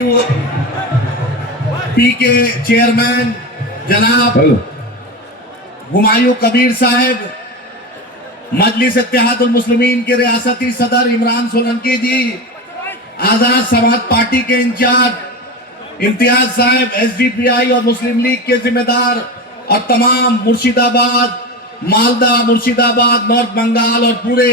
P के chairman जनाब हुमायूं कबीर साहब, मजलिस इत्तेहादुल मुस्लिमीन के रियासती सदर इमरान सोलंकी जी, आजाद समाज पार्टी के इंचार्ज इम्तियाज साहब, एसडीपीआई और मुस्लिम लीग के जिम्मेदार और तमाम मुर्शिदाबाद, मालदा, मुर्शिदाबाद, नॉर्थ बंगाल और पूरे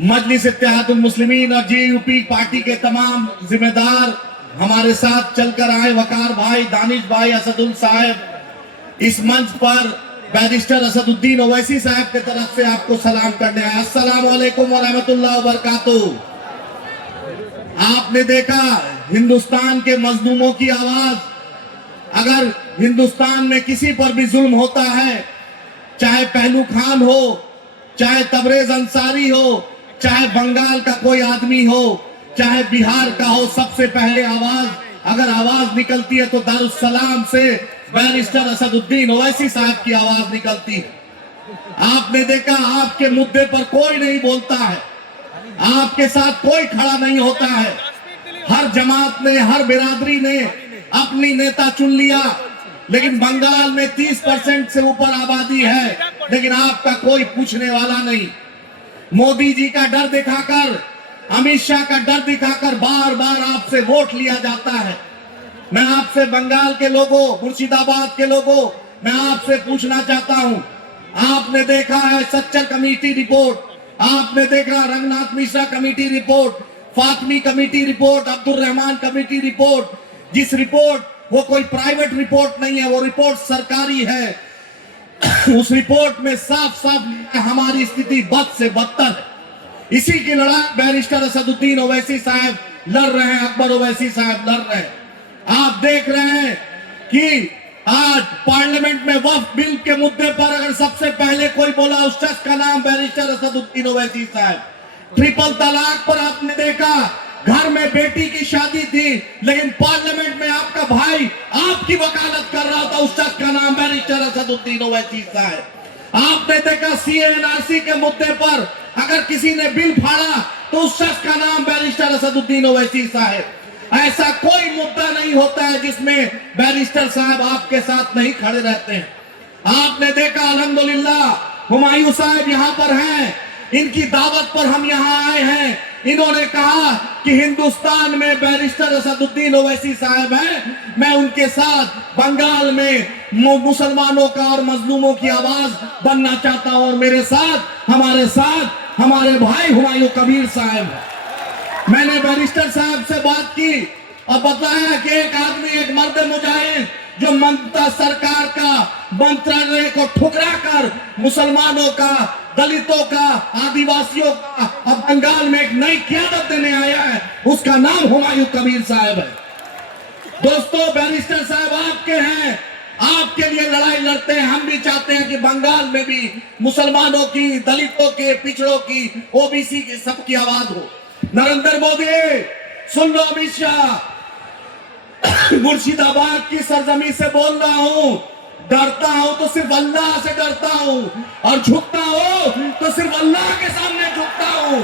मजलिस इत्तेहादुल मुस्लिमीन और जेयूपी पार्टी के तमाम जिम्मेदार हमारे साथ चलकर आए, वकार भाई, दानिश भाई, असदुल साहब, इस मंच पर बैरिस्टर असदुद्दीन ओवैसी साहब की तरफ से आपको सलाम करने आए। अस्सलाम वालेकुम व रहमतुल्लाहि व बरकातुहू। आपने देखा हिंदुस्तान के मजलूमों की आवाज, अगर हिंदुस्तान में किसी पर भी जुल्म होता है, चाहे पहलू खान हो, चाहे तबरेज अंसारी हो, चाहे बंगाल का कोई आदमी हो, चाहे बिहार का हो, सबसे पहले अगर आवाज निकलती है तो दारुस्सलाम से बैरिस्टर असदुद्दीन ओवैसी साहब की आवाज निकलती है। आपने देखा आपके मुद्दे पर कोई नहीं बोलता है, आपके साथ कोई खड़ा नहीं होता है। हर जमात ने, हर बिरादरी ने अपनी नेता चुन लिया, लेकिन बंगाल में 30% से ऊपर आबादी है, लेकिन आपका कोई पूछने वाला नहीं। मोदी जी का डर दिखाकर, अमित शाह का डर दिखाकर बार बार आपसे वोट लिया जाता है। मैं आपसे बंगाल के लोगों, मुर्शिदाबाद के लोगों, मैं आपसे पूछना चाहता हूं, आपने देखा है सच्चर कमेटी रिपोर्ट, आपने देखा Ranganath Mishra committee report, Fatmi committee report, Abdul Rahman committee report, जिस रिपोर्ट, वो कोई प्राइवेट रिपोर्ट नहीं है, वो रिपोर्ट सरकारी है। उस रिपोर्ट में साफ साफ हमारी स्थिति बद से बदतर है। इसी की लड़ाई बैरिस्टर असदुद्दीन ओवैसी साहब लड़ रहे हैं, अकबर ओवैसी साहब लड़ रहे हैं। आप देख रहे हैं कि आज पार्लियामेंट में वक्फ बिल के मुद्दे पर अगर सबसे पहले कोई बोला, उस शख्स का नाम बैरिस्टर असदुद्दीन ओवैसी साहब। ट्रिपल तलाक पर आपने देखा, घर में बेटी की शादी थी, लेकिन पार्लियामेंट में आपका भाई आपकी वकालत कर रहा था, उस शख्स का नाम बैरिस्टर असदुद्दीन ओवैसी साहब। आपने देखा सीएनआरसी के मुद्दे पर अगर किसी ने बिल फाड़ा तो उस शख्स का नाम बैरिस्टर असदुद्दीन ओवैसी साहब। ऐसा कोई मुद्दा नहीं होता है जिसमें बैरिस्टर साहब आपके साथ नहीं खड़े रहते हैं। आपने देखा अल्हम्दुलिल्लाह हुमायूं साहब यहाँ पर हैं, इनकी दावत पर हम यहाँ आए हैं। इन्होंने कहा कि हिंदुस्तान में बैरिस्टर असदुद्दीन ओवैसी साहब हैं, मैं उनके साथ बंगाल में मुसलमानों का और मजलूमों की आवाज बनना चाहता हूं, और मेरे साथ हमारे भाई हुमायूं कबीर साहब। मैंने बैरिस्टर साहब से बात की और बताया कि एक आदमी, एक मर्द मुजाहिद जो ममता सरकार का मंत्रालय को ठुकरा कर मुसलमानों का, दलितों का, आदिवासियों का अब बंगाल में एक नई क़यादत देने आया है, उसका नाम हुमायूं कबीर साहब है। दोस्तों, बैरिस्टर साहब आपके हैं, आपके लिए लड़ाई लड़ते हैं। हम भी चाहते हैं कि बंगाल में भी मुसलमानों की, दलितों के, पिछड़ों की, ओबीसी की, सबकी आवाज हो। नरेंद्र मोदी सुन लो, अमित शाह, मुर्शिदाबाद की सरजमी से बोल रहा हूं, डरता हूं तो सिर्फ अल्लाह से डरता हूं, और झुकता हूं तो सिर्फ अल्लाह के सामने झुकता हूं।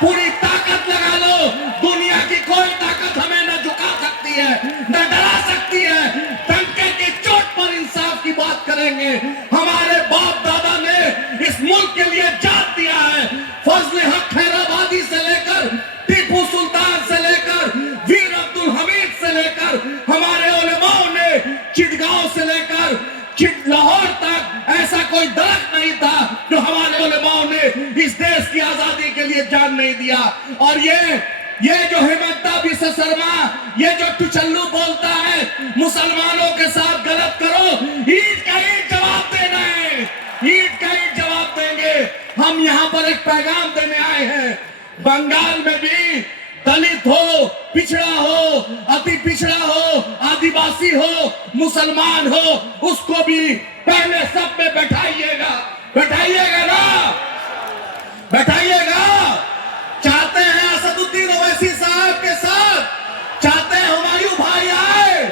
पूरी ताकत लगा लो, दुनिया की कोई ताकत हमें न झुका सकती है, न डरा सकती है। डंके की चोट पर इंसाफ की बात करेंगे। हमारे बाप दादा ने इस मुल्क के लिए जान दिया है। फजल हक खैराबादी से लेकर टीपू सुल्तान से लेकर वीर अब्दुल हमीद से लेकर हमारे उलेमाओं ने चिटगांव से लेकर लाहौर तक ऐसा कोई दरख्त नहीं था जो हमारे उलेमाओं ने इस देश की आजादी के लिए जान नहीं दिया। और ये जो हेमंता बिस्वा शर्मा, ये जो टुचल्लू बोलता है मुसलमानों के साथ गलत करो, ईंट का ईंट जवाब देना है, ईंट का ईंट जवाब देंगे। हम यहाँ पर एक पैगाम देने आए हैं, बंगाल में भी दलित हो, पिछड़ा हो, अति पिछड़ा हो, आदिवासी हो, मुसलमान हो, उसको भी पहले सब में बैठाइएगा ना, बैठाइएगा। चाहते हैं असदुद्दीन ओवैसी साहब के साथ, चाहते हैं हुमायूं भाई आए,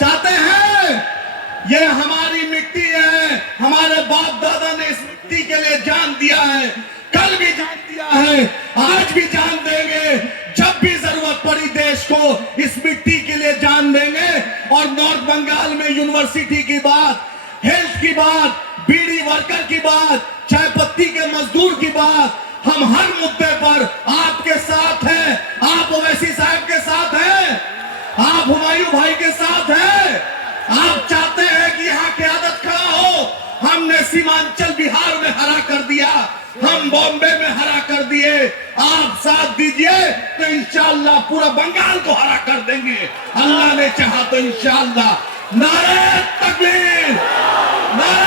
चाहते हैं, ये हमारी मिट्टी है, हमारे बाप दादा ने इस मिट्टी के लिए जान दिया है, कल भी जान दिया है, आज भी जान देंगे। जब भी जरूरत पड़ी देश को इस मिट्टी बंगाल में यूनिवर्सिटी की बात, हेल्थ की बात, बीड़ी वर्कर की बात, चाय पत्ती के मजदूर की बात, हम हर मुद्दे पर आपके साथ हैं। आप ओवैसी साहब के साथ हैं, आप हुमायूं भाई के साथ हैं। आप चाहते हैं कि यहाँ क़यादत खड़ा हो। हमने सीमांचल बिहार में हरा कर दिया, हम बॉम्बे में हरा कर दिए। आप साथ दीजिए तो इंशाअल्लाह पूरा बंगाल को हरा कर देंगे, अल्लाह ने चाहा तो इंशाअल्लाह। नारे तकबीर, नारे